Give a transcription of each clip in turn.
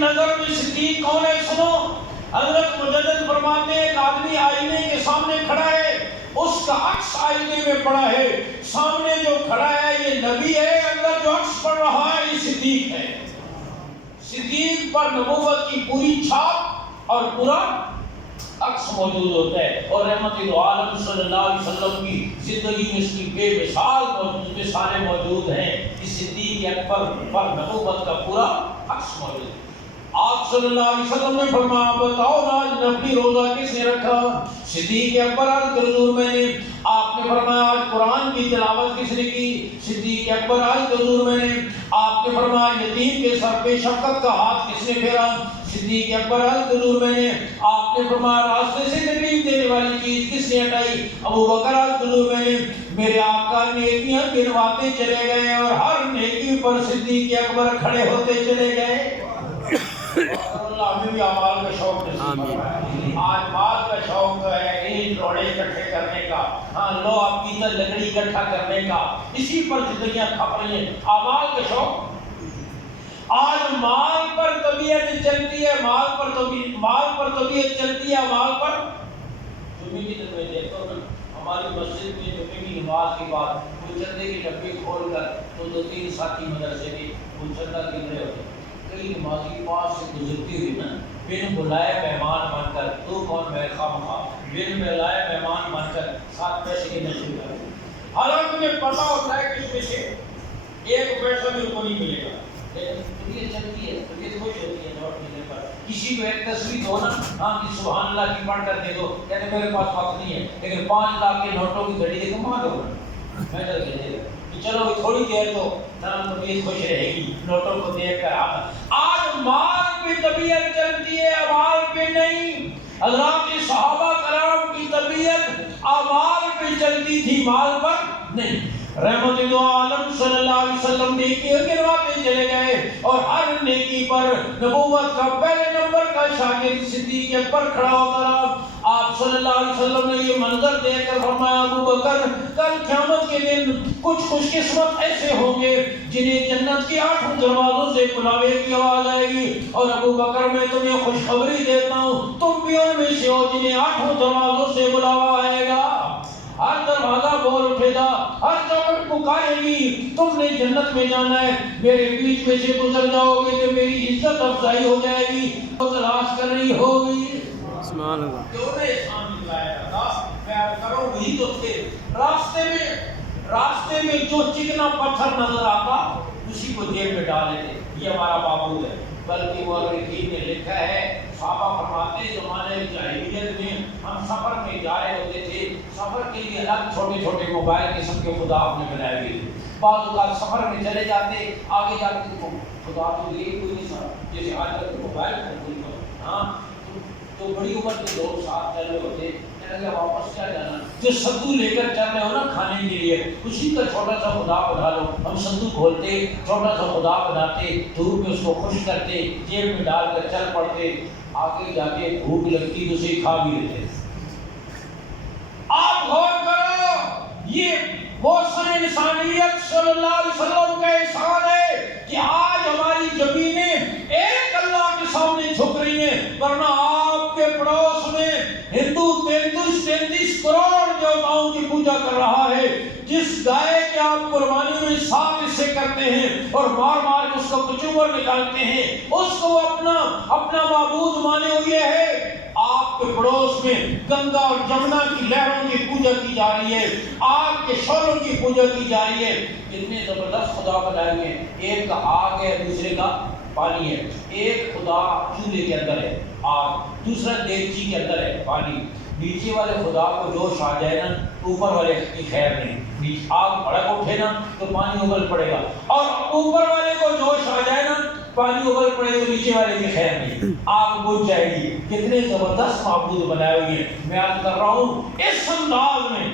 نظر میں صدیق کون ہے سنو. حضرت مجدد فرماتے ہیں ایک آدمی آئینے کے سامنے کھڑا ہے، اس کا عکس آئینے میں پڑا ہے، سامنے جو کھڑا ہے یہ نبی ہے، اندر جو عکس پڑ رہا ہے یہ صدیق ہے. صدیق پر نبوت کی پوری چھاپ اور پورا عکس موجود ہوتا ہے. اور رحمت عالم صلی اللہ علیہ وسلم کی زندگی میں اس کی بے مثال مثالیں موجود ہیں. اس صدیق اکبر پر نبوت کا پورا عکس موجود ہے. آپ صلی اللہ علیہ وسلم نے فرمایا بتاؤ نا آج نفلی روزہ کس نے رکھا؟ صدیق اکبر عرض کر حضور میں نے. آپ نے فرمایا آج قرآن کی تلاوت کس نے کی؟ صدیق اکبر عرض کر حضور میں نے. آپ نے فرمایا یتیم کے سر پہ شفقت کا ہاتھ کس نے پھیرا؟ صدیق اکبر عرض کر حضور میں نے. آپ نے فرمایا راستے سے تکلیف دینے والی چیز کس نے ہٹائی؟ ابو بکر عرض کر حضور میں نے. میرے آقا نیکیاں گنواتے چلے گئے اور ہر نیکی پر صدیق اکبر کھڑے ہوتے چلے گئے. اللہ ہمیں بھی اعمال کا شوق نصیب فرمائے. آج مال کا شوق ہے اینٹ روڑے اکٹھے کرنے کا، ہاں لو آپ کی تو لکڑی اکٹھا کرنے کا، اسی پر زندگیاں کھپ رہی ہیں. اعمال کا شوق آج مال پر طبیعت چلتی ہے، مال پر طبیعت چلتی ہے، مال پر جمعے کی دن میں دیکھتا ہوں ہماری مسجد میں جمعے کی نماز کے بعد وہ چندے کے ڈبے کھول کر تو 2-3 ساتھی مدرسے کے وہ چندہ گر رہے ہوتے ہیں. کئی نمازی پاس سے گزرتی ہوئی نا بن بلائے مہمان بن کر تو کون میں خواہ بن بلائے مہمان بن کر 7 پیسے کی نشر کر. حالانکہ مجھے پتا ہوتا ہے کہ اس میں سے 1 پیسہ بھی ان کو نہیں ملے گا، لیکن طبیعت چلتی ہے، طبیعت خوش ہوتی ہے نوٹ ملنے پر. کسی کو ایک تصویر دو نا، ہاں کہ سبحان اللہ کی پڑھ کر دے دو، کہتے میرے پاس وقت نہیں ہے، لیکن 5 لاکھ کے نوٹوں کی گھڑی دے کما دو میں چل کے دے گا. چلو تھوڑی دیر تو طبیعت خوش رہے گی نوٹوں کو دیکھ کر. آج مال پہ طبیعت چلتی ہے، مال پہ نہیں. حضرات صحابہ کرام کی طبیعت اعمال پہ چلتی تھی، مال پر نہیں. رحمت عالم صلی اللہ علیہ وسلم نیکیاں گنواتے چلے گئے اور ہر نیکی پر نبوت کا پہلے نمبر کا شاگرد صدیق اکبر کھڑا ہوتا رہا. آپ صلی اللہ علیہ وسلم نے یہ منظر دیکھ کر فرمایا ابو بکر کل قیامت کے دن کچھ خوش قسمت ایسے ہوں گے جنہیں جنت کے 8 دروازوں سے بلاوے کی آواز آئے گی. اور ابو بکر میں تمہیں خوشخبری دیتا ہوں تم بھی ان میں سے ہو جنہیں 8 دروازوں سے بلاوا آئے گا. ہر دروازہ بول اٹھے گا، ہر چوکٹ پکارے گی تم نے جنت میں جانا ہے، میرے بیچ میں سے گزر جاؤ گے تو میری عزت افزائی ہو جائے گی. تلاش کر رہی ہوگی سبحان اللہ کیوں نے احسان دلایا تھا. پیار کرو وہی تو تھے. راستے میں جو چکنا پتھر نظر آتا اسی کو جیب میں ڈالے تھے. یہ ہمارا معبود ہے. بلکہ مورخین نے لکھا ہے صحابہ فرماتے ہیں زمانے جاہلیت میں ہم سفر میں جا رہے ہوتے تھے، سفر کے لیے الگ چھوٹے چھوٹے موبائل قسم کے خدا آپ نے بنائے ہوئے تھے. بعض اوقات سفر میں چلے جاتے آگے جا کے خدا تو یہ کوئی نہیں سا جیسے آج کل موبائل فون ہاں تو بڑی عمر کے لوگ ساتھ چل رہے ہوتے واپس کیا جانا جو سدو لے کر چل رہے ہو نا کھانے کے لیے اسی کا چھوٹا سا خدا بنا لو. ہم سدو کھولتے چھوٹا سا خدا بناتے دھوپ میں اس کو خوش کرتے جیب میں ڈال کر چل پڑتے. آگے جا کے بھوک لگتی تو اسے کھا بھی لیتے. آپ غور کرو یہ موسم انسانیت صلی اللہ علیہ وسلم کا احسان ہے کہ آج ہماری زمینیں ایک اللہ کے سامنے جھک رہی ہیں، ورنہ آپ کے پڑوس میں ہندو 33 کروڑ دیوتاؤں کی پوجا کر رہا ہے. جس گائے کے آپ قربانی میں 7 حصے کرتے ہیں اور مار مار کے اس کو کچوبر نکالتے ہیں اس کو اپنا معبود مانے ہوئے ہے. آپ کے پڑوس میں گنگا اور جمنا کی لہروں کی پوجا کی جا رہی ہے، آگ کے شعلوں کی پوجا کی جا رہی ہے. اتنے زبردست خدا بنائے ہوئے ہیں. ایک کا آگ ہے دوسرے کا پانی ہے. ایک خدا چولہے کے اندر ہے آگ، دوسرا دیگچی کے اندر ہے پانی. نیچے والے خدا کو جوش آ جائے نا اوپر والے کی خیر نہیں. آگ بھڑک اٹھے نا تو پانی ابل پڑے گا، اور اوپر والے کو جوش آ جائے نا پانی ابل پڑے تو نیچے والے کی خیر نہیں، آگ بجھ جائے گی. کتنے زبردست معبود بنائے ہوئے ہیں. میں عرض کر رہا ہوں اس انداز میں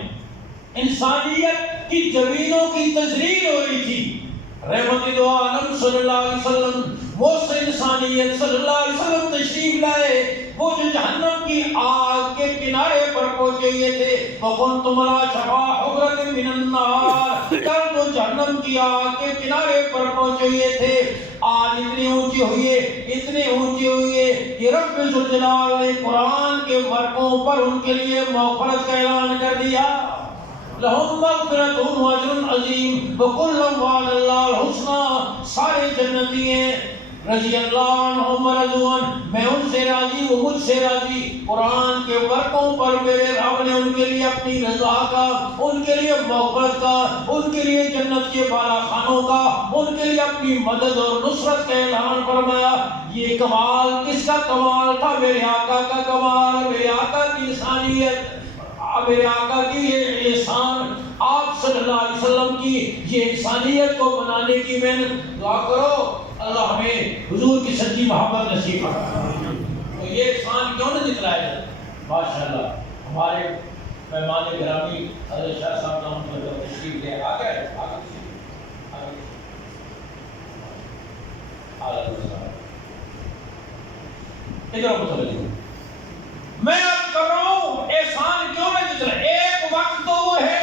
انسانیت کی زمینوں کی تزلیل ہو رہی تھی. رحمت عالم صلی اللہ علیہ وسلم موسم انسانیت صلی اللہ علیہ وسلم تشریف لائے. وہ جو جہنم کی آگ کے کنارے پر پہنچے ہوئے تھے وَكُنْتُمْ عَلَىٰ شَفَا حُفْرَةٍ مِّنَ النَّارِ کل تو جہنم کی آگ کے کنارے پر پہنچے ہوئے تھے. آج اتنے اونچے ہوئے کہ رب ذوالجلال نے قرآن کے ورقوں پر ان کے لیے مغفرت کا اعلان کر دیا. لَهُمْ مَغْفِرَةٌ وَأَجْرٌ عَظِيمٌ وَكُلًّا وَعَدَ اللَّهُ الْحُسْنَىٰ. سارے جنتی ہیں رضی اللہ عنہم ورضوا عنہ، میں ان سے راضی وہ مجھ سے راضی. قرآن کے ورقوں پر میرے رب نے ان کے لیے اپنی رضا کا، ان کے لیے محبت کا، ان کے لیے جنت کے بالا خانوں کا، ان کے لیے اپنی مدد اور نصرت کا اعلان فرمایا. یہ کمال کس کا کمال تھا؟ میرے آقا کا کمال، میرے آقا کی انسانیت، میرے آقا کی یہ احسان، آپ صلی اللہ علیہ وسلم کی یہ انسانیت کو بنانے کی محنت. دعا کرو اللہ ہمیں حضور کی سچی محبت نصیب فرمائے. تو یہ احسان کیوں نہ دکھلایا جائے؟ ماشاءاللہ ہمارے مہمان گرامی حضرت شاہ صاحب نام پر تشریف لے آ گئے. ادھر متوجہ میں اب کر رہا ہوں احسان کیوں نہ دکھلائے. ایک وقت تو وہ ہے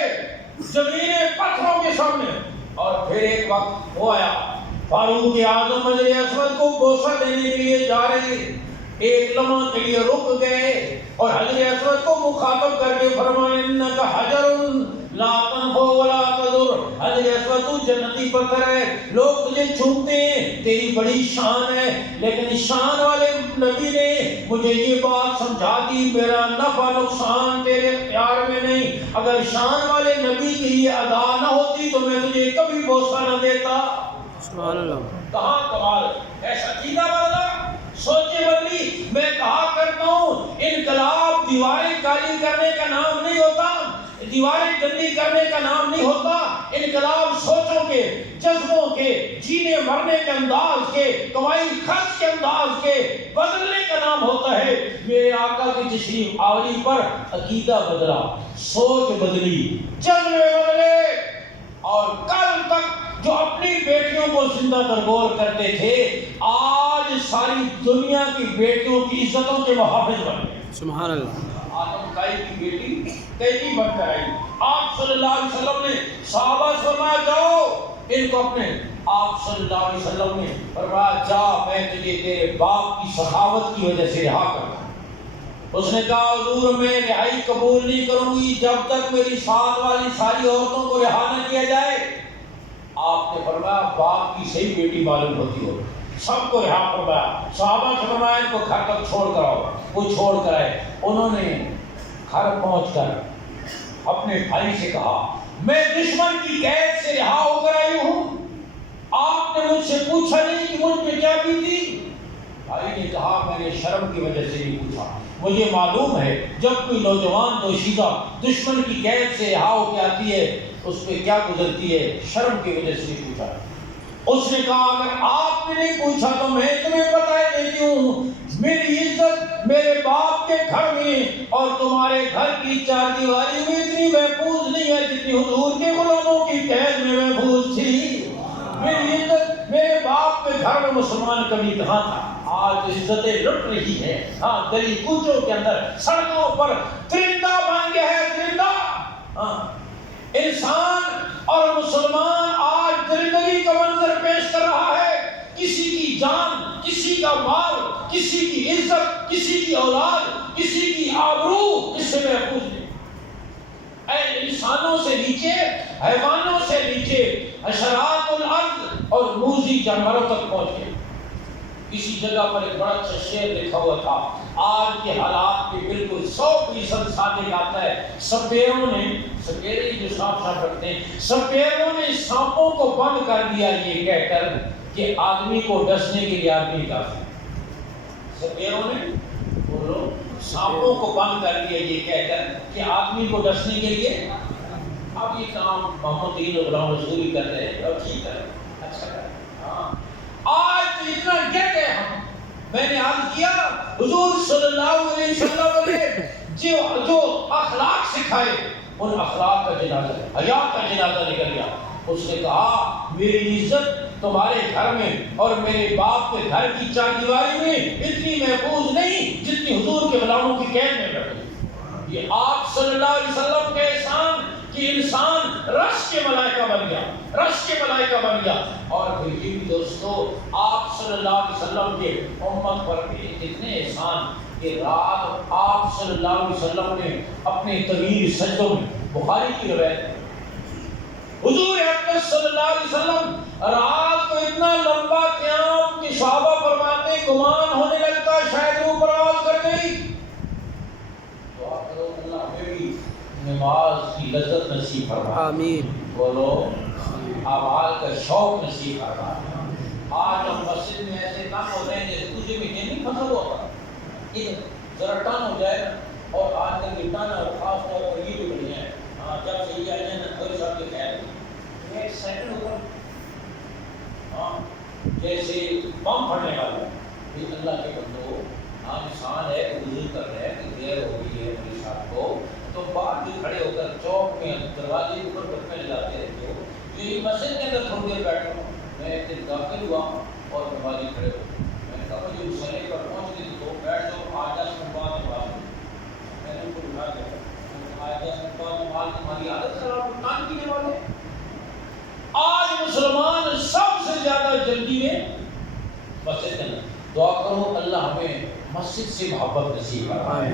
زمین پتھروں کے سامنے، اور پھر ایک وقت وہ آیا فاروق اعظم حجر اسود کو بوسہ دینے کے لیے جا رہے، ایک لمحہ کے لیے رک گئے اور حجر اسود کو مخاطب کر کے فرمایا انک حجر لا تنفع ولا تضر. حجر اسود تو جنتی پتھر ہے، لوگ تجھے چھوتے ہیں، تیری بڑی شان ہے، لیکن شان والے نبی نے مجھے یہ بات سمجھا دی میرا نفع نقصان تیرے اختیار میں نہیں. اگر شان والے نبی کی یہ ادا نہ ہوتی تو میں تجھے کبھی بوسہ نہ دیتا. سبحان اللہ. کہاں کمال ایسا عقیدہ والا سوچے بدلی. میں کہا کرتا ہوں انقلاب دیواریں کالی کرنے کا نام نہیں ہوتا، دیواریں گندی کرنے کا نام نہیں ہوتا. انقلاب سوچوں کے، جذبوں کے، جینے مرنے کے انداز کے، کمائی خرچ کے انداز کے بدلنے کا نام ہوتا ہے. میرے آقا کی تشریف آوری پر عقیدہ بدلا، سوچ بدلی، جذبے بدلے، اور کل تک جو اپنی بیٹیوں کو زندہ درگور کرتے تھے آج ساری دنیا کی بیٹیوں کی عزتوں کے محافظ بن گئے. سبحان اللہ. آدم کائی کی بیٹی کئی بن کر آئی. آپ صلی اللہ علیہ وسلم نے صحابہ سے فرمایا جاؤ ان کو اپنے، آپ صلی اللہ علیہ وسلم نے فرمایا جا میں تجھے تیرے باپ کی سخاوت کی وجہ سے رہا کروں. اس نے کہا حضور میں رہائی قبول نہیں کروں گی جب تک میری ساتھ والی ساری عورتوں کو رہا نہ کیا جائے. آپ نے فرمایا باپ کی صحیح بیٹی معلوم ہوتی ہو، سب کو رہا فرمایا. صحابہ سے فرمایا ان کو گھر تک چھوڑ کر آؤ. وہ چھوڑ کر آئے. انہوں نے گھر پہنچ کر اپنے بھائی سے کہا میں دشمن کی قید سے رہا ہو کر آئی ہوں، آپ نے مجھ سے پوچھا نہیں کہ مجھ پہ کیا بیتی. بھائی نے کہا میں نے شرم کی وجہ سے نہیں پوچھا، مجھے معلوم ہے جب کوئی نوجوان دوشیزہ دشمن کی قید سے رہا ہو کے آتی ہے اس پہ کیا گزرتی ہے، شرم کی وجہ سے نہیں پوچھا. اس نے کہا اگر آپ نے نہیں پوچھا تو میں تمہیں بتا دیتی ہوں میری عزت میرے باپ کے گھر میں اور تمہارے گھر کی چار دیواری میں اتنی محفوظ نہیں ہے جتنی حضور کے غلاموں کی قید میں محفوظ تھی. میری عزت میرے باپ کے گھر میں مسلمان کبھی کہاں تھا. آج عزتیں لٹ رہی ہیں. ہاں گلی کوچوں کے اندر سڑکوں پر درندہ بن گیا ہے، درندہ. ہاں انسان اور مسلمان آج درندگی کا منظر پیش کر رہا ہے. کسی کی جان، کسی کا مال، کسی کی عزت، کسی کی اولاد، کسی کی آبرو اس سے محفوظ نہیں. اے انسانوں سے نیچے، حیوانوں سے نیچے، حشرات الارض اور موذی جانوروں تک پہنچ گئے. کسی جگہ پر ایک بڑا اچھا شعر لکھا ہوا تھا، آج کے حالات کے بالکل 100% صادق آتا ہے. سپیروں نے، سپیرے جو سانپ رکھتے ہیں، سپیروں نے سانپوں کو بند کر دیا یہ کہہ کر کہ آدمی کو ڈسنے کے لیے آدمی کافی. سپیروں نے بولو سانپوں کو بند کر دیا یہ کہہ کر کہ آدمی کو ڈسنے کے لیے. اب یہ کام محمد دین و غلام رسول کر رہے ہیں اور ٹھیک ہے، اچھا ہے. ہاں آج اتنا گر گئے ہم. میں نے عرض کیا حضور صلی اللہ علیہ وسلم نے جو اخلاق سکھائے ان اخلاق کا جنازہ، حیات کا جنازہ نکل گیا. اس نے کہا میری عزت تمہارے گھر میں اور میرے باپ کے گھر کی چار دیواری میں اتنی محفوظ نہیں جتنی حضور کے غلاموں کی قید میں رکھی. یہ آپ صلی اللہ علیہ وسلم کے احسان کہ انسان رش کے ملائکہ بن گیا، رش کے ملائکہ بن گیا۔ اور پھر یہ بھی دوستو آپ صلی اللہ علیہ وسلم کے امت پر بھی اتنے احسان کہ رات آپ صلی اللہ علیہ وسلم نے اپنے طویل سجدوں میں، بخاری کی روایت ہے، حضور اقدس صلی اللہ علیہ وسلم رات کو اتنا لمبا قیام کہ صحابہ فرماتے گمان ہونے لگتا شاید وہ پرواز کر گئی۔ دعا کرو اللہ ہمیں بھی نماز کی لذت نصیب فرما، آمین، بولو اعمال کا شوق نصیب فرما۔ آج ہم مسجد میں ایسے کام ہو رہے ہیں جیسے تجھے بھی نہیں پتہ ہوا ذرا ٹن ہو جائے نا، اور آج کل کی ٹن اور خاص طور پر یہ بھی بڑھیا ہے، ہاں جب سے یہ آئے نا کوئی صاحب کے خیر ایک سیکنڈ ہوگا، ہاں جیسے بم پھٹنے والا یہ اللہ کے بندو، ہاں انسان ہے وضو کر رہے ہیں کہ دیر ہو گئی ہے میری صاحب کو، تو باہر بھی کھڑے ہو کر چوک میں دروازے کے اوپر پٹنے لگاتے رہتے ہو، یہ مسجد کے اندر تھوڑی دیر بیٹھا ہوں، میں ایک دن داخل ہوا اور دروازے کھڑے ہو، میں نے کہا مجھے مسئلے پر پہنچ گئی تو بیٹھ جاؤ، آج 10 منٹ بعد نماز، میں نے ان کو اٹھا دیا، آج 10 منٹ بعد نماز تمہاری عادت سے آپ کام کینے والے۔ آج مسلمان سب سے زیادہ جلدی میں مسجد کے اندر، دعا کرو اللہ ہمیں مسجد سے محبت نصیب فرمائے،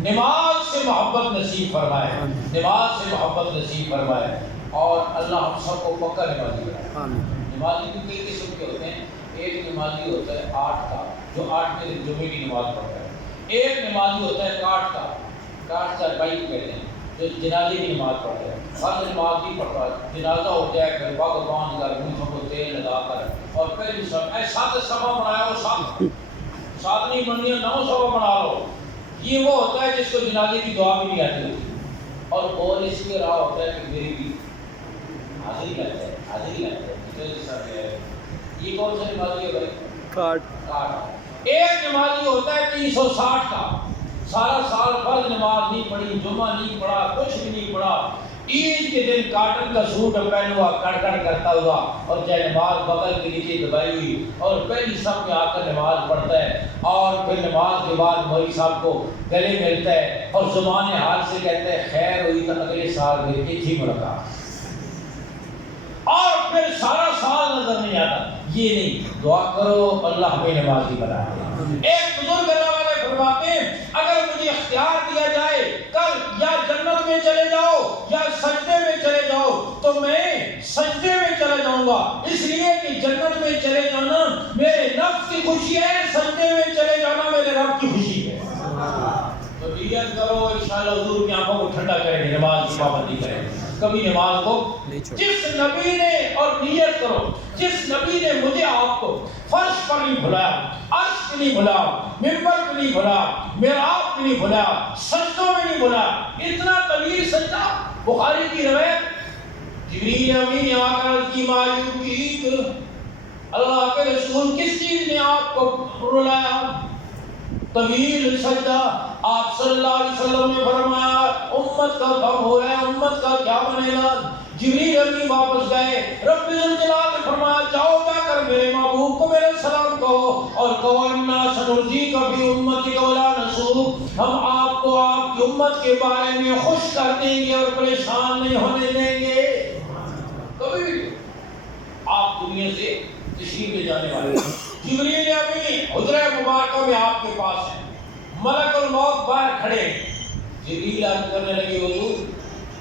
نماز سے محبت نصیب فرمائے، نماز سے محبت نصیب فرمائے، اور اللہ ہم سب کو پکا نمازی بنائے۔ نمازی بھی کئی قسم کے ہوتے ہیں، ایک نمازی ہوتا ہے 8 کا جو 8 کے جمعے کی نماز پڑھتا ہے، ایک نمازی ہوتا ہے 60 چارپائی کہتے ہیں جو جنازے کی نماز پڑھتا ہے، فرض نماز نہیں پڑھتا، جنازہ ہو جائے پھر پاک باندھ کر منہ کو تیل لگا کر اور پہلی سب ایسے 7 صفحہ بنایا ہو، 7 نہیں بنی 9 صفحہ بنا لو، یہ وہ ہوتا ہے جس کو جنازے کی دعا بھی نہیں آتی ہوتی، اور اس کے رہا ہوتا ہے کہ میری بھی حاضری لگتا ہے، حاضری لگتا ہے۔ یہ کون سا نمازی ہے بھائی؟ کاٹ۔ ایک نمازی ہوتا ہے 360 کا، سارا سال فرض نماز نہیں پڑھی، جمعہ نہیں پڑھا، کچھ بھی نہیں پڑھا، عید کے دن کاٹن کا سوٹ پہنا ہوا کڑ کڑ کرتا ہوا اور جائے نماز بغل کے نیچے دبائی ہوئی اور پہلی صف میں آ کر نماز پڑھتا ہے، اور پھر نماز کے بعد مولوی صاحب کو گلے ملتا ہے اور زبان حال سے کہتا ہے خیر ہوئی تو اگلے سال میں تھی ملاقات، اور پھر سارا سال نظر نہیں آتا۔ یہ نہیں، دعا کرو اللہ ہمیں نمازی بنائے۔ ایک بزرگ اللہ والے فرماتے ہیں اگر مجھے اختیار دیا جائے کل یا جنت میں چلے جاؤ یا سجدے میں چلے جاؤ تو میں سجدے میں چلے جاؤں گا، اس لیے کہ جنت میں چلے جانا میرے نفس کی خوشی ہے، سجدے میں چلے جانا میرے رب کی خوشی ہے۔ تو نیت کرو انشاءاللہ حضور کی آنکھوں کو ٹھنڈا کریں گے، نماز کی پابندی کریں گے، کبھی نماز کو جس نبی نے، اور نیت کرو جس نبی نے مجھے آپ کو فرش پر نہیں بھلایا، عرش پہ نہیں بھلایا، منبر پہ نہیں بھلایا، محراب پہ نہیں بھلایا، سجدوں میں نہیں بھلایا، اتنا طویل سجدہ، بخاری کی روایت، جبریل امین نے آ کر عرض کی معیوب کی اللہ کے رسول کس چیز نے آپ کو رلایا؟ طویل سجدہ۔ آپ صلی اللہ علیہ وسلم نے فرمایا امت کا کم ہو رہا ہے، امت کا کیا بنے گا؟ جبریل امین واپس گئے، رب الجلال نے فرمایا جاؤ جا کر میرے محبوب کو میرے سلام کہو اور کہو انا سنرضیک فی امتک ولا نسوءک، ہم آپ کو آپ کی امت کے بارے میں خوش کر دیں گے اور پریشان نہیں ہونے دیں گے۔ کبھی بھی آپ دنیا سے تشریف لے جانے والے جبریل امین حجرہ مبارکہ میں آپ کے پاس ہیں، ملک الموت باہر کھڑے ہیں، جبریل عرض کرنے لگے حضور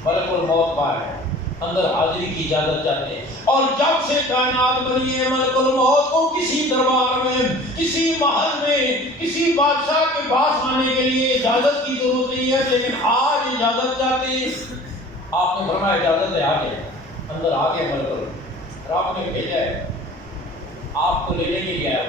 ملک الموت باہر ہے، اندر حاضری کی اجازت چاہتے ہیں، اور جب سے کائنات بنی ہے ملک الموت کو کسی دربار میں، کسی محل میں، کسی بادشاہ کے پاس آنے کے لیے اجازت کی ضرورت نہیں ہے، لیکن آج اجازت چاہتے ہیں۔ آپ نے فرمایا اجازت ہے، آگے اندر آگے ملک الموت، رب نے بھیجا ہے آپ کو لینے کے لیے آیا،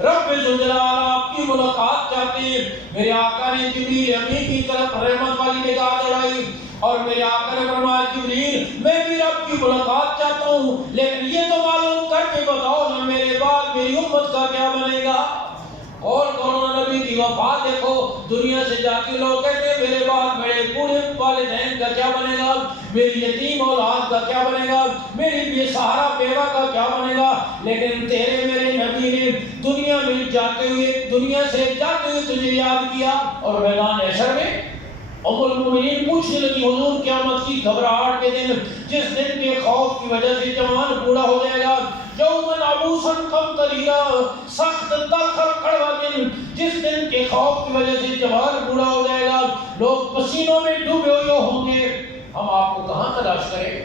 رب ذوالجلال آپ کی ملاقات چاہتے ہیں۔ میرے آقا نے جبریل امین کی طرف رحمت والی نگاہ چڑھائی اور میرے آقا نے فرمایا جبریل میں بھی رب کی ملاقات چاہتا ہوں، لیکن یہ تو معلوم کر کے بتاؤ نا میرے بعد میری امت کا کیا بنے گا؟ اور کرونا نبی کی وفات دیکھو، دنیا سے جاتے لوگ کہتے ہیں میرے بعد میرے بوڑھے والدین کا کیا بنے گا، میری یتیم اولاد کا کیا بنے گا، میری بے سہارا بیوہ کا کیا بنے گا، لیکن تیرے میرے نبی نے دنیا میں جاتے ہوئے، دنیا سے جاتے ہوئے تجھے یاد کیا اور میدان حشر میں ام المؤمنین پوچھنے لگی حضور قیامت کی گھبراہٹ کے دن، جس دن کے خوف کی وجہ سے جوان بوڑھا ہو جائے گا، یومن عبوسن قمطریرا، سخت تلخ کڑوا دن، جس دن کے خوف کی وجہ سے جوان بوڑھا ہو جائے گا، لوگ پسینوں میں ڈوبے ہوئے ہوں گے، ہم آپ کو کہاں تلاش کریں؟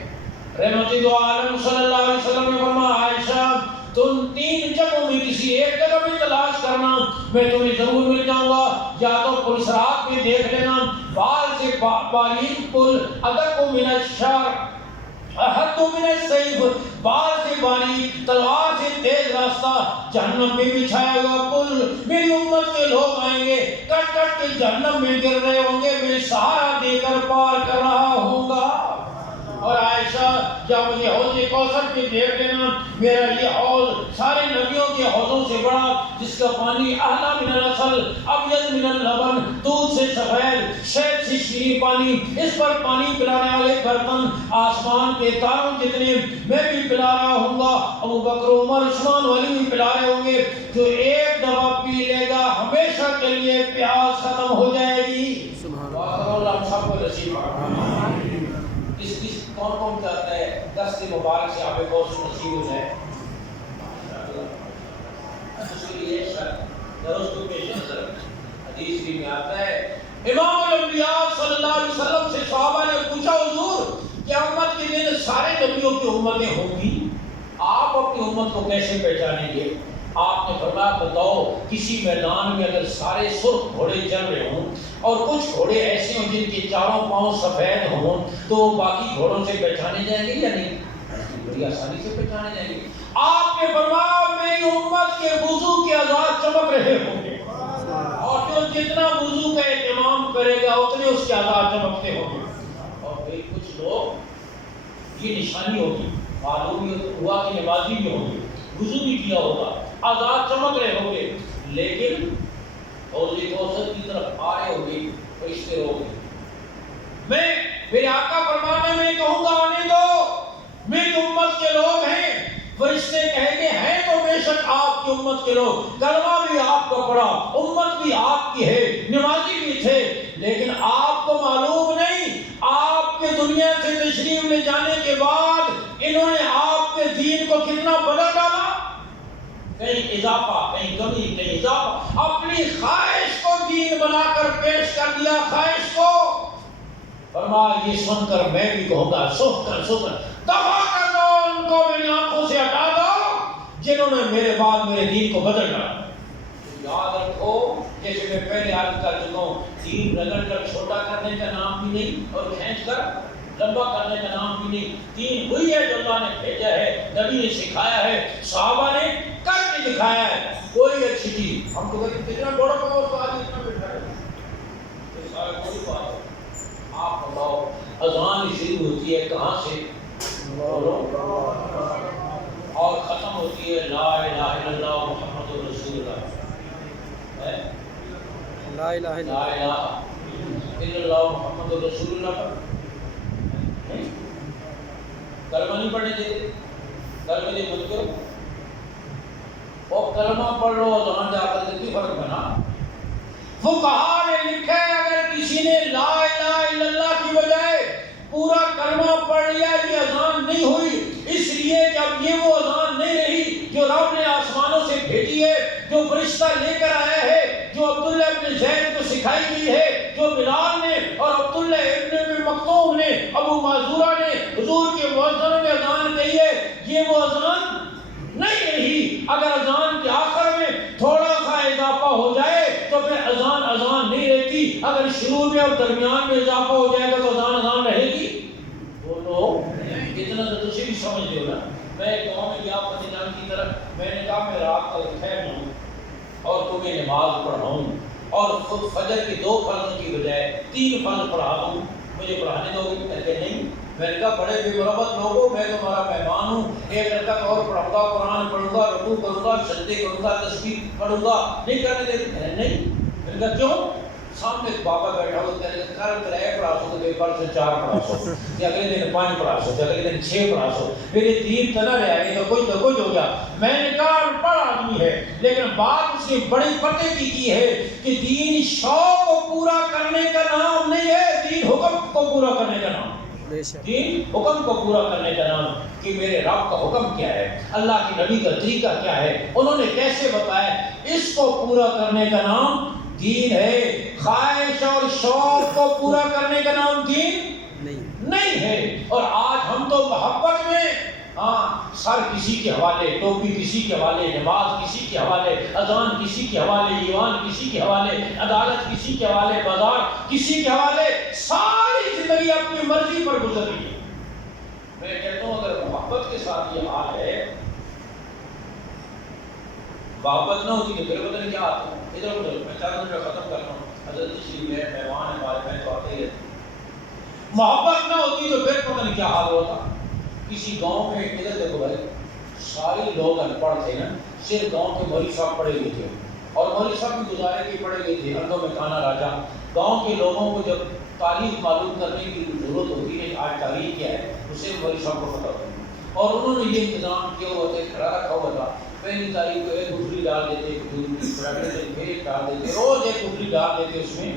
رحمت دو عالم صلی اللہ علیہ وسلم نے فرمایا عائشہ تم 3 جگہوں میں کسی ایک جگہ میں تلاش کرنا، میں تمہیں ضرور مل جاؤں گا، یا تو پلسرات میں دیکھ لینا، بال سے باریک پل، ادق من الشعر احد من السیف، بال سے باریک تلوار سے تیز راستہ، جہنم میں بچھایا ہوا پل، میری امت کے لوگ آئیں گے کٹ کٹ کے جہنم میں گر رہے ہوں گے، میں سہارا دے کر پار کر رہا ہوں گا۔ اور عائشہ جب مجھے حوض کوثر پہ دیکھ لینا، میرا یہ حوض سارے نبیوں کے حوضوں سے بڑا، جس کا پانی احلی من العسل ابیض من اللبن، دودھ سے سفید شہد سے شیریں پانی، اس پر پانی پلانے والے برتن آسمان کے تاروں جتنے، میں بھی پلا رہا ہوں گا، ابو بکر عمر عثمان والی بھی پلا رہے ہوں گے، جو ایک دفعہ پی لے گا ہمیشہ کے لیے پیاس ختم ہو جائے گی۔ اللہ ہم سب کو نصیب فرمائے۔ کس کون کون چاہتا ہے دست مبارک سے آپ کو نصیب ہو جائے؟ اس کے لیے درست کو پیش نظر حدیث میں آتا ہے، امام الانبیاء صلی اللہ علیہ وسلم سے صحابہ نے پوچھا حضور قیامت کے دن سارے نبیوں کی امتیں ہوں گی، آپ اپنی امت کو کیسے پہچانیں گے؟ آپ نے فرمایا بتاؤ کسی میدان میں اگر سارے سرخ گھوڑے چل رہے ہوں اور کچھ گھوڑے ایسے ہوں جن کے چاروں پاؤں سفید ہوں تو باقی گھوڑوں سے پہچانے جائیں گے یا نہیں؟ بڑی آسانی سے پہچانے جائیں گے۔ آپ نے فرمایا میری امت کے وضو کے اعضاء چمک رہے ہوں گے، اور جو جتنا وضو کا اہتمام کرے گا اتنے اس کے اعضاء چمکتے ہوں گے۔ اور پھر کچھ لوگ یہ نشانی ہوگی، معلوم ہوا کہ نمازی بھی ہوں گے، وضو بھی کیا ہوگا، اعضاء چمک رہے ہوں گے، لیکن حوض کوثر کی طرف آ رہے ہوں گے، فرشتے روک گے۔ میں میرے آقا فرمانے میں کہوں گا آنے دو، میری امت کے لوگ ہیں، فرشتے کہیں گے ہیں تو بے شک آپ کی امت کے لوگ، کلمہ بھی آپ کا پڑھا، امت بھی آپ کی ہے، نمازی بھی تھے، لیکن آپ کو معلوم نہیں آپ کے دنیا سے تشریف لے جانے کے بعد انہوں نے آپ کے دین کو کتنا بدل ڈالا، کہیں اضافہ کہیں کمی کہیں اضافہ، اپنی خواہش کو دین بنا کر پیش کر دیا، خواہش کو۔ فرمایا یہ سن کر میں بھی کہوں گا سکھ کر دفع کر دو ان کو، میری آنکھوں سے ہٹا دو جنہوں نے میرے بعد میرے دین کو بدل ڈالا۔ یاد رکھو جیسے میں پہلے عرض کر چکا ہوں، دین رگڑ کر چھوٹا کرنے کا نام بھی نہیں اور کھینچ کر لمبا کرنے کا نام بھی نہیں، دین وہی ہے جو اللہ نے بھیجا ہے، نبی نے سکھایا ہے، صحابہ نے کر کے دکھایا ہے۔ کوئی اچھی چیز ہم تو کتنا بڑا بڑا تو آج اتنا بیٹھا ہے، یہ سارا کوئی بات ہے۔ آپ بتاؤ اذان شروع ہوتی ہے کہاں سے اور ختم ہوتی ہے لا الہ الا اللہ محمد رسول اللہ، لا الہ الا اللہ محمد رسول اللہ پر کلمہ نہیں پڑھنے دیتے، کلمہ نہیں مت کرو، اور کلمہ پڑھ لو اذان جا کر کی فرق بنا۔ فقہا نے لکھا ہے اگر کسی نے لا الہ الا اللہ کی بجائے پورا کلمہ پڑھ لیا یہ اذان نہیں ہوئی، اس لیے کہ اب یہ وہ اذان نہیں رہی جو رب نے آسمانوں سے بھیجی ہے، جو فرشتہ لے کر آیا ہے، جو عبداللہ ابن زید کو سکھائی گئی ہے، جو بلال نے اور عبداللہ ابن مکتوم نے، ابو معذورہ نے، حضور کے مؤذن نے اذان کہی ہے، یہ وہ اذان نہیں رہی۔ اگر اذان کے آخر میں تھوڑا سا اضافہ ہو جائے تو پھر اذان اذان نہیں رہتی، اگر شروع میں اور درمیان میں اضافہ ہو جائے گا تو اذان اذان رہے گی؟ بولو اتنا تو تجھے بھی سمجھ لو نا۔ میں گاؤں میں گیا مدینہ کی طرف، میں نے کہا میں رات کا ٹھہر جاؤں اور تمہیں نماز پڑھاؤں اور خود فجر کے 2 فرض کی بجائے 3 فرض پڑھا دوں، مجھے پڑھانے دو گے؟ کہتے نہیں۔ میں نے کہا بڑے بے مربت لوگوں، میں تمہارا مہمان ہوں، 1 رکعت اور پڑھوں گا، قرآن پڑھوں گا، رکوع کروں گا، سجدے کروں گا، تسبیح پڑھوں گا، نہیں کرنے دیتے؟ نہیں۔ میں نے کہا کیوں؟ سامنے ایک بابا بیٹھا ہو کل 1 پڑھا سو تو پر سے 4 پڑھا سو کہ اگلے دن 5 پڑھا سو کہ اگلے دن 6 پڑھا سو میرے دین تنا رہا ہے تو کچھ ہو گیا. میں نے کہا پڑھ آدمی ہے لیکن بات اس نے بڑی پتے کی ہے کہ دین شوق کو پورا کرنے کا نام نہیں ہے, دین حکم کو پورا کرنے کا نام. دین حکم کو پورا کرنے کا نام کہ میرے رب کا حکم کیا ہے, اللہ کے نبی کا طریقہ کیا ہے, انہوں نے کیسے بتایا, اس کو پورا کرنے کا نام دین ہے. خواہش اور شوق کو پورا کرنے کا نام دین نہیں ہے. اور آج ہم تو محبت میں سر کسی کے حوالے, ٹوپی کسی کے حوالے, نماز کسی کے حوالے, اذان کسی کے حوالے, ایمان کسی کے حوالے, عدالت کسی کے حوالے, بازار کسی کے حوالے, ساری زندگی اپنی مرضی پر گزر رہی ہے. میں کہتا ہوں اگر محبت کے ساتھ یہ حال ہے, محبت نہ ہوتی تو پھر پتہ نہیں کیا آتا. ادھر میں چاہتا ہوں ختم کر رہا ہوں. حضرت تشریف ہے, مہمان ہے, ہمارے میں تو آتے ہی رہتے. محبت نہ ہوتی تو پھر پتہ نہیں کیا حال ہوتا. کسی گاؤں میں ادھر دیکھو بھائی, سارے لوگ ان پڑھ تھے نا, صرف گاؤں کے مولوی صاحب پڑھے ہوئے تھے, اور مولوی صاحب بھی گزارے کے پڑھے ہوئے تھے. اندوں میں کھانا راجا. گاؤں کے لوگوں کو جب تاریخ معلوم کرنے کی ضرورت ہوتی ہے, آج تاریخ کیا ہے, اسے مولوی صاحب کو پتہ ہوتا ہے. اور انہوں نے یہ انتظام کیا ہوا تھا, کھڑا رکھا ہوا تھا. پہلی تاریخ کو ایک گٹھلی ڈال دیتے, پھر ڈال دیتے, روز ایک گٹھلی ڈال دیتے اس میں.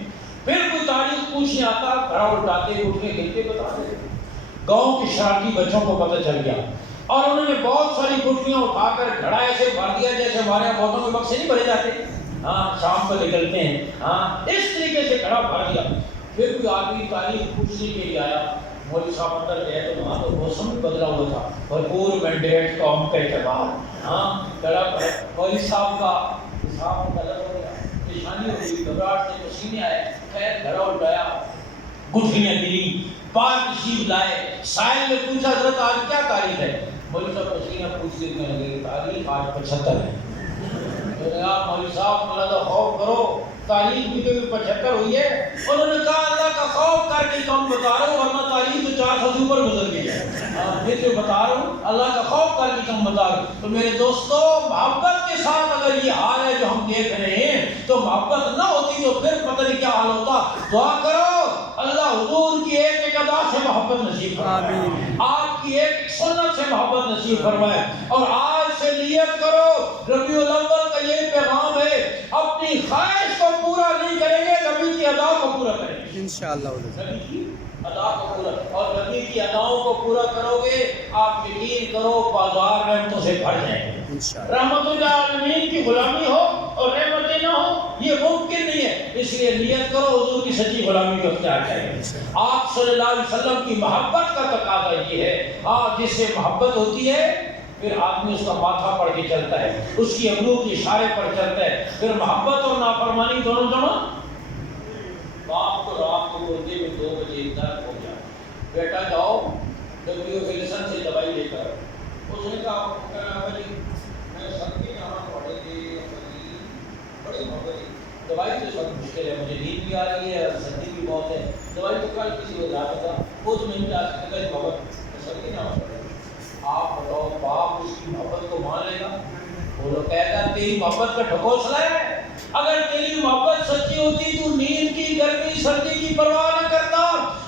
پھر کوئی تاریخ پوچھنے آتا, گھڑا اٹھاتے, اٹھنے کھیلتے, بتا دیتے. گاؤں کے شرارتی بچوں کو پتہ چل گیا, اور انہوں نے بہت ساری گٹھلیاں اٹھا کر گھڑا ایسے بھر دیا جیسے ہمارے یہاں بہتوں کے بکسے نہیں بھرے جاتے, شام کو نکلتے ہیں, اس طریقے سے گھڑا بھر دیا. پھر کوئی آدمی تاریخ پوچھنے کے لیے آیا, مولوی صاحب اندر گئے تو وہاں تو موسم بھی بدلا ہوا تھا, بھرپور مینڈیٹ قوم کا اعتبار. گھڑا مولوی صاحب کا حساب غلط ہو گیا, پریشانی ہو گئی, گھبراہٹ سے پسینے آئے. خیر گھڑا اٹھایا, گٹھلیاں گری, پاک تشریف لائے. سائل نے پوچھا حضرت آج کیا تاریخ ہے؟ مولوی صاحب پسینہ پوچھتے میں لگے, تاریخ آج 75 ہے. تو نے کہا مولوی صاحب اللہ کا خوف کرو, تاریخ بھی کوئی 75 ہوئی ہے. انہوں نے کہا اللہ کا خوف کر کے کم بتا رہا ہوں, ورنہ تاریخ تو 400 سے اوپر گزر گئی ہے. یہ تو بتا رہا ہوں, اللہ کا خوف کر کے کم بتا رہا ہوں. تو میرے دوستو, محبت کے ساتھ اگر یہ حال ہے جو ہم دیکھ رہے ہیں, تو محبت نہ ہوتی تو پھر پتہ نہیں کیا حال ہوتا. دعا کرو اللہ حضور کی ایک ادا سے محبت نصیب فرمائے, آپ کی ایک سنت سے محبت نصیب فرمائے. اور آج سے نیت کرو, ربیع الاول کا یہ پیغام ہے, اپنی خواہش کو پورا نہیں کریں گے, نبی کی ادا کو پورا کریں گے انشاءاللہ. نبی کی ادا کو پورا, اور نبی کی اداؤں کو پورا کرو گے, آپ یقین کرو بازار رحمتوں سے بھر جائیں گے. رحمت العالمین کی غلامی ہو اور رحمتیں نہ ہو, یہ ممکن نہیں ہے. اس لیے نیت کرو حضور کی سچی غلامی کو اختیار کریں. آپ صلی اللہ علیہ وسلم کی محبت کا تقاضا یہ ہے, جس سے محبت ہوتی ہے پھر آدمی اس کا ماتھا پڑھ کے چلتا ہے, اس کی ابرو کے اشارے پر چلتا ہے. پھر محبت اور نافرمانی دونوں جمع. باپ کو رات کو بولتے میں 2 بجے درد ہو گیا, بیٹا جاؤ ڈبلیو ویلسن سے دوائی لے کر. اس نے کہا میں سب کے نام پڑھے تھے, بڑی محبت, دوائی تو سب مشکل ہے, مجھے نیند بھی آ رہی ہے, سردی بھی بہت ہے, دوائی تو کل کسی کو لاتا تھا, وہ تو نہیں جا سکتا محبت, سب کے نام پڑھے. آپ بتاؤ باپ اس کی محبت کو مان لے گا؟ وہ لوگ کہتا ہے تیری محبت کا ڈھکوسلا ہے. اگر تیری محبت سچی ہوتی تو نیند کی, گرمی, سردی کی پرواہ نہ کرتا.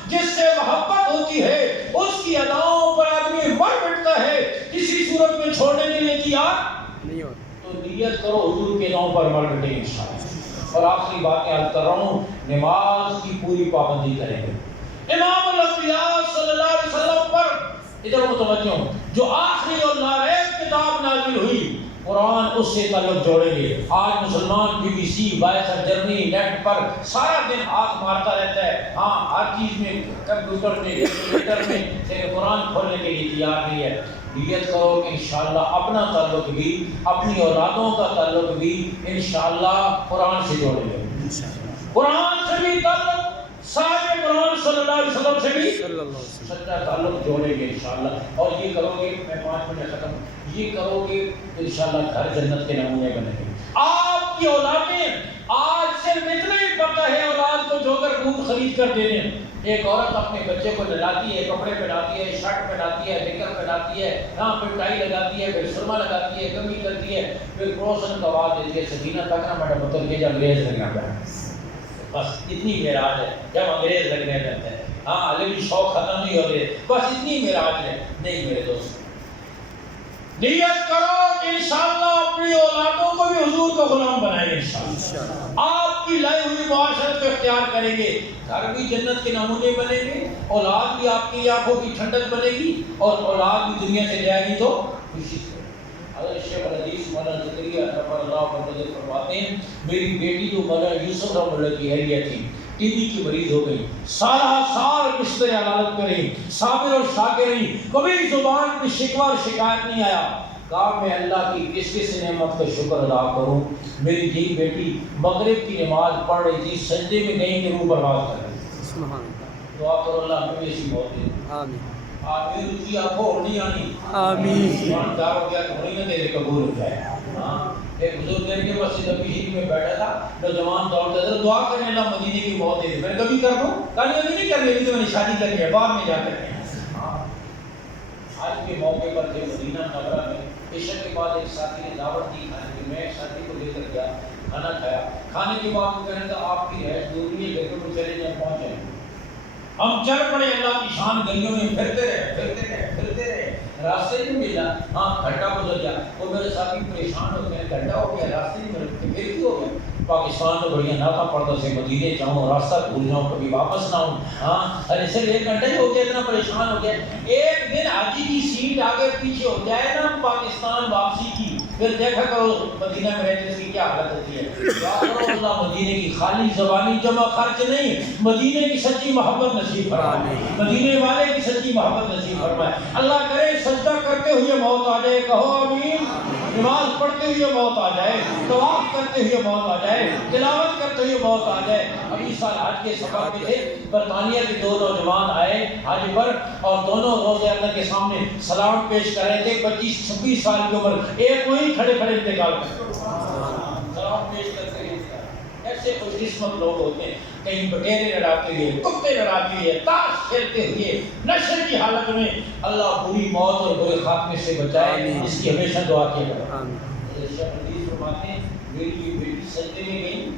جس سے محبت ہوتی ہے اس کی اداؤں پر آدمی مر مٹتا ہے, کسی صورت میں چھوڑنے کے لیے تیار نہیں ہو. تو نیت کرو حضور کے نام پر مر مٹے انشاءاللہ. اور آخری بات یاد کر رہا ہوں, نماز کی پوری پابندی کریں گے. امام الانبیاء صلی اللہ علیہ وسلم پر ادھر متوجہ ہوں, جو آخری اور ناریب کتاب نازل ہوئی قرآن, اس سے تعلق جوڑیں گے. آج مسلمان BBC, وائسر, جرمنی, نیٹ پر سارا دن ہاتھ مارتا رہتا ہے, ہر چیز میں, کمپیوٹر میں, کیلکولیٹر میں, لیکن قرآن کھولنے کے لیے تیار نہیں ہے. نیت کرو کہ انشاءاللہ اپنا تعلق بھی, اپنی اولادوں کا تعلق بھی انشاءاللہ قرآن سے جوڑیں گے. قرآن سے بھی تعلق, صاحب قرآن صلی اللہ علیہ وسلم سے بھی سچا تعلق جوڑیں گے انشاءاللہ. اور یہ کرو گے, میں 5 منٹ ختم, یہ کرو گے انشاءاللہ گھر جنت کے نمونے بنیں گے. آپ کی اولادیں آج صرف اتنا ہی پتہ ہے اولاد کو جو کر دودھ خرید کر دے دیں. ایک عورت اپنے بچے کو نہلاتی ہے, کپڑے پہناتی ہے, شرٹ پہناتی ہے, نکر پہناتی ہے, پھر ٹائی لگاتی ہے, پھر سرما لگاتی ہے, کمی کرتی ہے, پھر پروسن کا آواز دیتی ہے, سکینہ تک نہ میڈم مطلب کہ انگریز لگنا پڑا. بس اتنی معراج ہے. جب انگریز لگنے لگتے ہیں ہاں علی شوق ختم نہیں ہوتے, بس اتنی معراج ہے. نہیں میرے دوست, نیت کرو کہ انشاءاللہ اپنی اولادوں کو بھی حضور کا غلام بنائیں گے انشاءاللہ. آپ کی لائی ہوئی معاشرت کو اختیار کریں گے, گھر بھی جنت کے نمونے بنیں گے, اولاد بھی آپ کی آنکھوں کی ٹھنڈک بنے گی, اور اولاد بھی دنیا سے جائے گی تو خوشی سے. حضرت شیخ الحدیث مولانا زکریا نفر اللہ کو فرماتے ہیں میری بیٹی جو مولانا یوسف رحمۃ اللہ کی اہلیہ تھی ٹی بی کی مریض ہو گئی, سارا سال بستر عدالت میں رہی, صابر اور شاکر رہی, کبھی زبان پہ شکوہ اور شکایت نہیں آیا. کہا میں اللہ کی کس کس نعمت کا شکر ادا کروں, میری یہ بیٹی مغرب کی نماز پڑھ رہی تھی, سجدے میں گئی کہ روح برباد کر رہی. دعا کرو اللہ ہمیں ایسی موت دے. آمین. آمین. روزی آپ کو نہیں آنی. آمین. ایمان دار ہو گیا تو نہیں نہ دے قبول ہو جائے. ہاں ایک بزرگ کے مسجد نبی شریف میں بیٹھا تھا, نوجوان دوڑتے تھے دعا کریں اللہ مدینے کی موت دے دے. میں نے کبھی کر دوں, کل ابھی نہیں کر لی, تو میں نے شادی کر لیا بعد میں جا کر. آج کے موقع پر تھے مدینہ منورہ میں, عشاء کے بعد ایک ساتھی نے دعوت دی کھانے کی, میں ایک ساتھی کو لے کر گیا, کھانا کھایا. کھانے کے بعد وہ کہہ رہے تھے آپ کی رہائش دور ہے, گھر کو چلے جائیں پہنچے. ہم چل پڑے اللہ کی شان گلیوں میں پھرتے رہے, راستے نہیں ملا. ہاں گھنٹہ گزر گیا, وہ میرے ساتھی پریشان ہو گئے, گھنٹہ ہو گیا راستے نہیں ملے, پھر کیوں ہو گیا؟ پاکستان میں بڑھیا ناکا پڑتا سے مدینے جاؤں, راستہ بھول جاؤں, کبھی واپس نہ آؤں. ہاں ارے سر ایک گھنٹہ ہی ہو گیا, اتنا پریشان ہو گیا. ایک دن حاجی کی سیٹ آگے پیچھے ہو جائے نا پاکستان واپسی کی, پھر دیکھا کرو مدینہ میں رہتے اس کی کیا حالت ہوتی ہے. دعا کرو اللہ مدینے کی خالی زبانی جمع خرچ نہیں, مدینے کی سچی محبت نصیب فرمائے, مدینے والے کی سچی محبت نصیب فرمائے. اللہ کرے سجدہ کرتے ہوئے موت آ جائے, کہو آمین. نماز پڑھتے ہوئے موت آ جائے, طواف کرتے ہوئے موت آ جائے, تلاوت کرتے ہوئے موت آ جائے. ابھی سال حج کے سفر میں تھے, برطانیہ کے دو نوجوان آئے حج پر, اور دونوں روزے اللہ کے سامنے سلام پیش کر رہے تھے. 25-26 سال کی عمر, ایک وہیں کھڑے انتقال کر سلام پیش کرتے ہیں. ایسے خوش قسمت لوگ ہوتے ہیں, کہیں بٹیرے لڑاتے ہوئے, کتے لڑاتے ہوئے, تاش کھیلتے ہوئے, نشے کی حالت میں. اللہ بری موت اور برے خاتمے سے بچائے, اس کی ہمیشہ دعا کیا کرو. شیخ الحدیث فرماتے ہیں میری بیٹی سجدے میں گئی,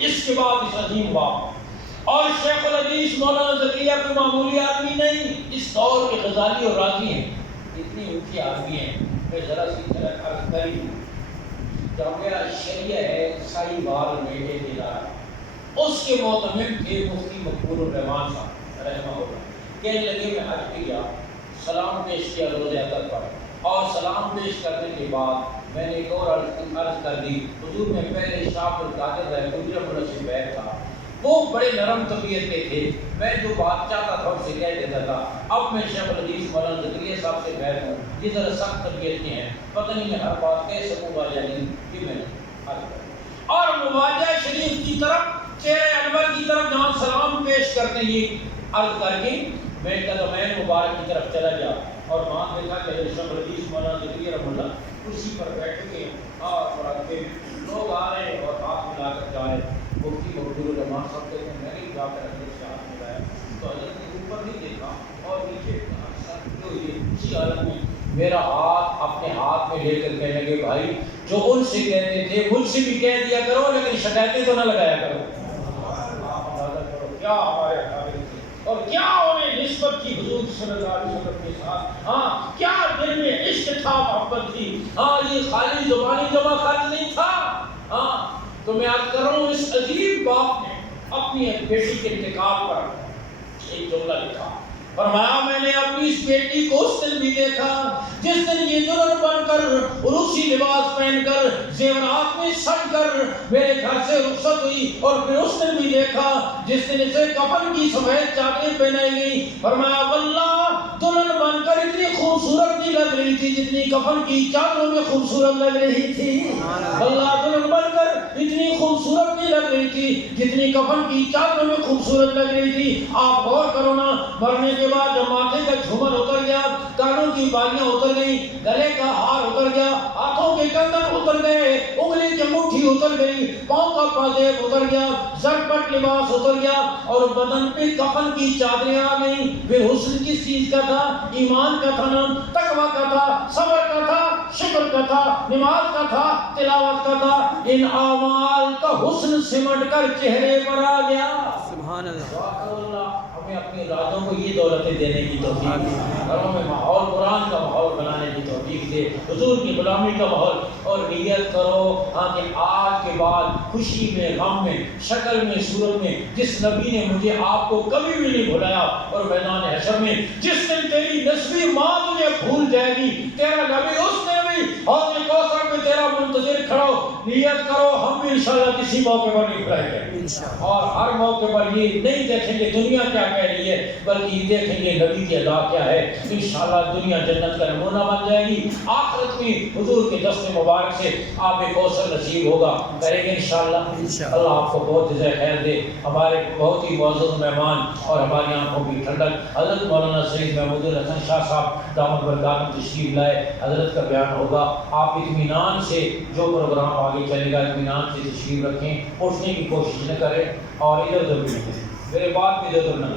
اس کے بعد اس عظیم باپ. اور شیخ الحدیث مولانا زکریا کوئی معمولی آدمی نہیں, اس دور کے غزالی اور راضی ہیں, اتنی اونچی آدمی ہیں. میں ذرا سی طرح عرض کری, جب میرا شریعہ ہے سائی بال بیٹے دلا, اس کے معتمد تھے مفتی مقبول الرحمان صاحب رحمہ اللہ. کہنے لگے میں حج پہ گیا, سلام پیش کیا روزہ ادا پر, اور سلام پیش کرنے کے بعد میں نے ایک اور عرض کر دی, حضور میں پہلے شاہ القادر رحمۃ اللہ سے بیٹھ تھا, وہ بڑے نرم طبیعت کے تھے, میں جو بات چاہتا تھا اسے کہہ دیتا تھا. اب میں شیخ الحدیث مولانا زکریا صاحب سے بیٹھ ہوں, یہ ذرا سخت طبیعت کے ہیں, پتہ نہیں میں ہر بات کہہ سکوں گا یا نہیں, کہ میں عرض کروں. اور مواجہ شریف کی طرف, چہرے انور کی طرف جہاں سلام پیش کرتے یہ عرض کر کے میں قدمین مبارک کی طرف چلا گیا, اور وہاں دیکھا کہ شیخ الحدیث مولانا زکریا رحمۃ اللہ کرسی پر بیٹھ کے ہاتھ بڑھا کے لوگ آ رہے ہیں اور ہاتھ ملا کر جا رہے. مفتی مقبول الرحمان صاحب کہتے ہیں میں نے جا کر اندر سے ہاتھ ملایا تو حضرت نے اوپر نہیں دیکھا اور نیچے اسی حالت میں میرا ہاتھ اپنے ہاتھ میں لے کر کہنے لگے بھائی جو ان سے کہتے تھے مجھ سے بھی کہہ دیا کرو, لیکن شکایتیں تو نہ لگایا کرو. کیا ہمارے قابل تھے, اور کیا انہیں نسبت کی حضور صلی اللہ علیہ وسلم کے ساتھ. ہاں کیا دل میں عشق تھا, محبت تھی. ہاں یہ خالی زبانی جمع خرچ نہیں تھا. ہاں تو میں عرض کر رہا ہوں اس عظیم باپ نے اپنی بیٹی کے انتقال پر ایک جملہ لکھا, فرمایا میں نے اپنی اس بیٹی کو اس دن بھی دیکھا جس دن یہ دلہن بن کر عروسی لباس پہن کر زیورات میں سج کر میرے گھر سے رخصت ہوئی, اور پھر اس دن بھی دیکھا جس دن اسے کفن کی سفید چادریں پہنائی گئی. فرمایا واللہ دلہن بن کر اتنی خوبصورت نہیں لگ رہی تھی جتنی کفن کی چادروں میں خوبصورت لگ رہی تھی. واللہ دلہن بن کر اتنی خوبصورت نہیں لگ رہی تھی جتنی کفن کی چادروں میں خوبصورت لگ رہی تھی. آپ غور کرو نا, مرنے کے بعد جب ماتھے کا جھومر اتر گیا, کانوں کی بالیاں اتر گئی, گلے کا ہار اتر گیا, ہاتھوں کے کنگن اتر گئے, انگلی کی انگوٹھی اتر گئی, پاؤں کا پازیب اتر گیا, زرپٹ لباس اتر گیا, اور بدن پہ کفن کی چادریں آ گئیں. پھر حسن کس چیز کا تھا؟ ایمان کا تھا نا, تقویٰ کا تھا, صبر کا تھا, شکر کا تھا، نماز کا تھا، تلاوت کا تھا، ان اعمال کا حسن سمٹ کر چہرے پر آ گیا۔ سبحان اللہ۔ ہمیں اپنی اولادوں کو یہ دولتیں دینے کی توفیق، گھروں میں ماحول قرآن کا ماحول بنانے کی توفیق دے، حضور کی غلامی کا ماحول، اور نیت کرو کہ آج کے بعد خوشی میں، غم میں، شکل میں، صورت میں جس نبی نے مجھے آپ کو کبھی بھی نہیں بھلایا، اور میدان حشر میں جس دن تیری نسبی ماں تجھے بھول جائے گی، تیرا نبی اس نے بھی حوض کوثر میں تیرا منتظر کھڑا ہو، نیت کرو ہم بھی انشاءاللہ کسی موقع پر نہیں بھلائیں گے، اور ہر موقع پر یہ نہیں دیکھیں گے دنیا کیا کہہ رہی ہے، بلکہ یہ دیکھیں گے نبی کی ادا کیا ہے۔ انشاءاللہ دنیا جنت کا نمونہ بن جائے گی، آخرت میں حضور کے دست مبارک سے آب کوثر نصیب ہوگا، کریں گے انشاءاللہ۔ اللہ آپ کو بہت جزائے خیر دے۔ ہمارے بہت ہی معزز مہمان اور ہماری آنکھوں کی ٹھنڈک حضرت مولانا سید محمود الحسن شاہ صاحب دامت برکاتہ تشریف لائے، حضرت کا بیان ہوگا۔ آپ اطمینان سے جو پروگرام آگے چلے گا اطمینان سے تشریف رکھیں، اٹھنے کی کوشش نہ کریں اور ادھر ادھر بھی نہیں، میرے بات بھی ادھر ادھر نہ